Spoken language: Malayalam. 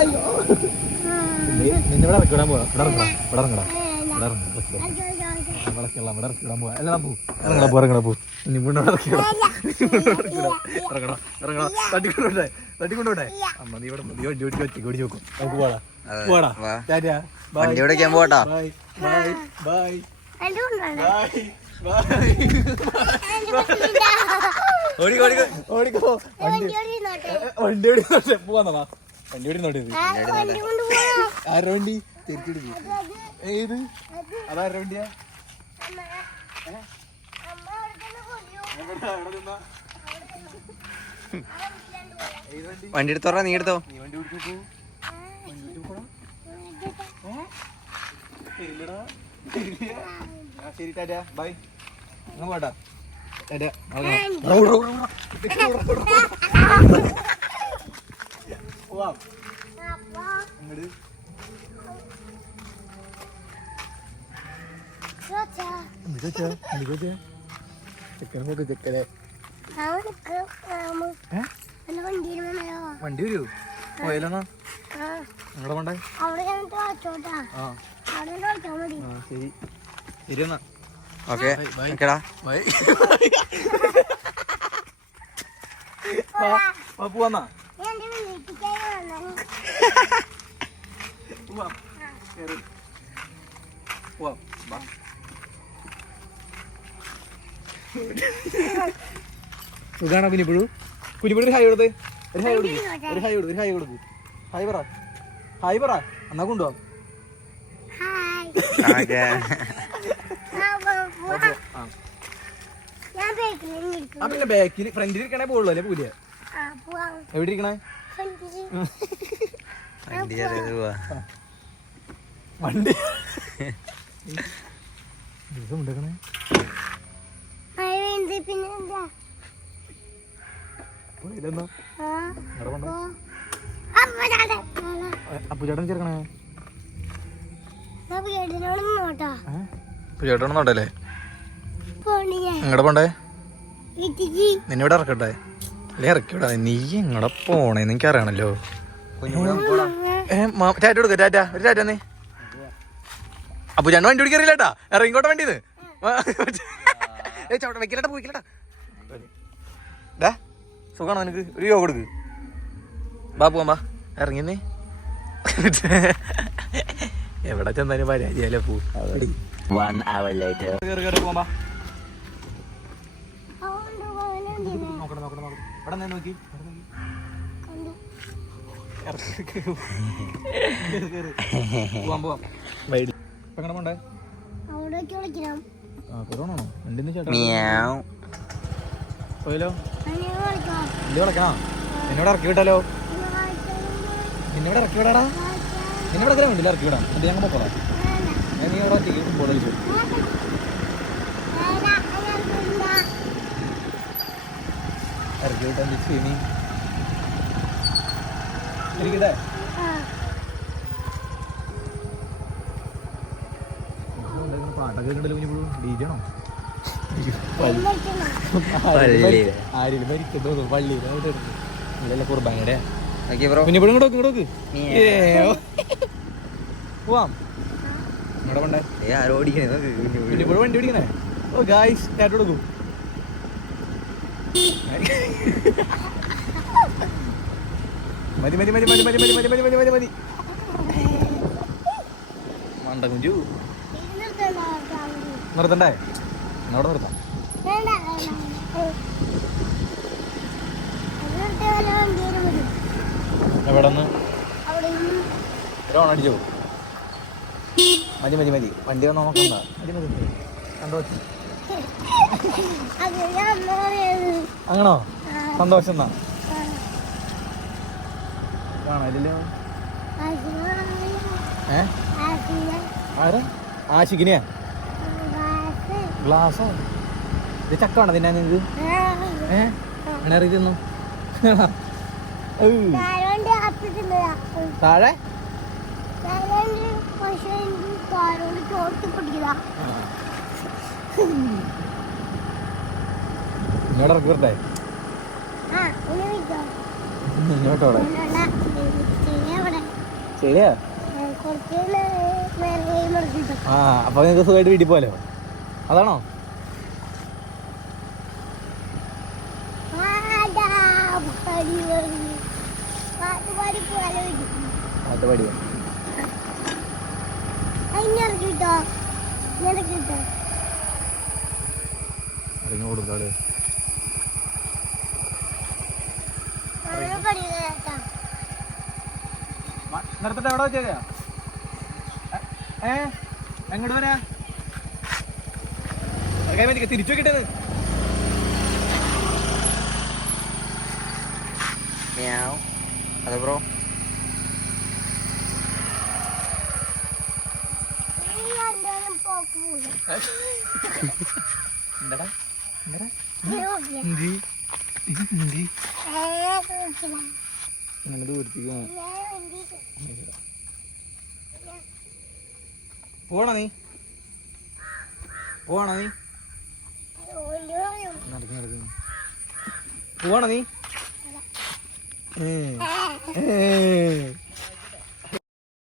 അയ്യോ നിന്നെ ഇവിടെ ഇറക്കി വിടാൻ പോവാ. ഇവിടെ ഇറങ്ങടാ. ഇവിടെ ഇറങ്ങടാ. ഇവിടെ ഇറങ്ങ. വിളക്കെല്ലാം ഇവിടെ ഇറക്കി വിടാൻ പോവാ. എല്ലാം പോ. ഇറങ്ങടാ പോ ഇറങ്ങടാ പോ. ഇനി ഇവിടെ ഇറക്കി വിടാം ഇറങ്ങടാ. ഇറങ്ങടാ. തട്ടിക്കൊണ്ടോട്ടെ. തട്ടിക്കൊണ്ടോട്ടെ. അമ്മ നീ ഇവിടെ നീ വണ്ടി ഓടിച്ച് ഒറ്റയ്ക്ക് ഓടിച്ച് നോക്കും നമുക്ക് പോടാ പോടാ. ടാറ്റാ. ബൈ വണ്ടി ഓടിക്കാൻ പോട്ടാ ബൈ. ബൈ. ഓടിക്കോ ഓടിക്കോ ഓടിക്കോ. വണ്ടി. വണ്ടി ഓടി പോവാന്നാ വണ്ടി ഓടി ആരുടെ വണ്ടി? തിരിച്ചെടുക്ക് ഏത്? അതാരുടെ വണ്ടിയാ? വണ്ടി? എടുത്തോറാ നീ എടുത്തോ. നീ വണ്ടി ഓടിച്ചു പോ വണ്ടി ഓടിച്ചു പോടാ ഏ? ശരി ടാറ്റാ ബൈ അങ്ങ് പോട്ടാ ടാറ്റാ പോവാം ഇങ്ങട് എന്ത് ചോദിച്ചാ എന്ത് ചോദിച്ചാ ചെക്കനെ ചെക്കനെ വണ്ടി വരൂ പോയാലോന്നാ എവിടെ പോണ്ടേ? ശരി. ശരി എന്നാ. ഓക്കെ ഓക്കെടാ ബൈ. പപ്പു കുഞ്ഞിപ്പുഴു കുഞ്ഞിപ്പുഴു? ഒരു ഹായ് കൊടുത്ത്. ഒരു ഹായ് കൊടുക്കും. ഒരു ഹായ് കൊടുക്കും ഒരു ഹായ് കൊടുക്കും. ഹായ് പറ. ഹായ് പറ. എന്നാ കൊണ്ടുപോകാം ആ പിന്നെ ബാക്കിൽ ഫ്രണ്ടിൽ ഇരിക്കണേ പോകുള്ളൂ അല്ലേ പൂലിയ എവിടെ ഇരിക്കണേ? വണ്ടി ദിവസം ഉണ്ടാക്കണേ. പിന്നെന്താ അപ്പുചേട്ടൻ ചേർക്കണേ അപ്പുചേട്ടനോട് നോട്ടല്ലേ എങ്ങടെ പോണ്ടേ? നിന്നെ ഇവിടെ ഇറക്കട്ടെ അല്ലേ ഇറക്കിവിടാ. നീ എങ്ങടെ പോണേ നിനക്ക് അറിയണല്ലോ ടാറ്റ കൊടുക്ക ടാറ്റ. ഒരു ടാറ്റ നീ അപ്പൊ ഞാൻ വണ്ടി ഓടിക്കറിയില്ല കേട്ടാ ഇറങ്ങിക്കോട്ടെ വണ്ടിന്ന്. ചവിട്ട വെക്കില്ലട്ടാ പോയിക്കില്ലട്ടാ സുഖാണോ നിനക്ക്? ഒരു യോഗ കൊടുക്ക്. ബാ പോവാൻ ബാ ഇറങ്ങിന്നേ എവിടെ ചെന്നാലും പരാജയല്ലേ പൂ. എന്നോട് ഇറക്കി വിട്ടല്ലോ നിന്നിവിടെ ഇറക്കി വിടാടാ. നിന്നിവിടെ വേണ്ടില്ല ഇറക്കി വിടാം. എന്നിട്ട് ഞങ്ങൾ പോകാം. നീ ഇവിടെ ഒറ്റയ്ക്ക് ഫുട്ബോൾ ചോദിച്ചു ഇറക്കി വിട്ടാൻ വിളിച്ചു നീ ഇരിക്കട്ടെ. പാട്ടൊക്കെ പള്ളി? കുഞ്ഞിപ്പോഴും ഡി കുർബാനയുടെ? ഓക്കെ ബ്രോ കുഞ്ഞിപ്പോഴും ഇങ്ങോട്ട് ഇങ്ങോട്ട് പോവാം ആരോ ഓടിക്കണേ നോക്ക് പിന്നെ ഇവിടെ വണ്ടി ഓടിക്കണേ ഓ ഗായ്സ് കാറ്റ് കൊടുക്കും മതി മതി മതി മതി മതി മതി മതി മതി മതി മതി മതി മണ്ട കുഞ്ചു. നിർത്തണ്ടേ? എന്നോട് നിർത്താം. വേണ്ട, എവിടെ നിന്ന് ഓണടിച്ചു മതി മതി മതി. വണ്ടി വന്നോ നോക്കണ്ട അങ്ങനോ? സന്തോഷം എന്നാ. കാണാനില്ലേ ഏ? ഗ്ലാസോ. ഇത് ചക്കാണോ തിന്നാ നിങ്ങൾക്ക് ഏ? ഇണറി തിന്നു? താഴെ? ഇങ്ങോട്ട് ഇറക്കിട്ടെ ശരിയാ ആ നിങ്ങൾക്ക് വീട്ടിൽ പോലോ അതാണോ? അടിപൊളി. പാടി, പാടി. പാട്ട് പാടി പോയാലോ ഇത്. അത് പടിയോ ആ, ഇനി ഇറക്കിട്ടോ ഇറങ്ങി അങ്ങനെ നിർത്തട്ടെ എവിടെ വെച്ചേക്കാ? ഏ എങ്ങോട്ട് വരാ? ഇറക്കാൻ വേണ്ടി തിരിച്ചു നോക്കിട്ടത് മ്യാവ്. അതെ ബ്രോ. എന്താടാ എന്താടാ ഇത് നോക്കിയേ. എന്തി എന്തി ഏ, നോക്കില്ല. അങ്ങനെ ദൂരത്തേക്ക് ഞാൻ പോണ നീ പോണ നീ. നടക്ക് നടക്ക് പോണ നീ ഏ ഏ, ഏ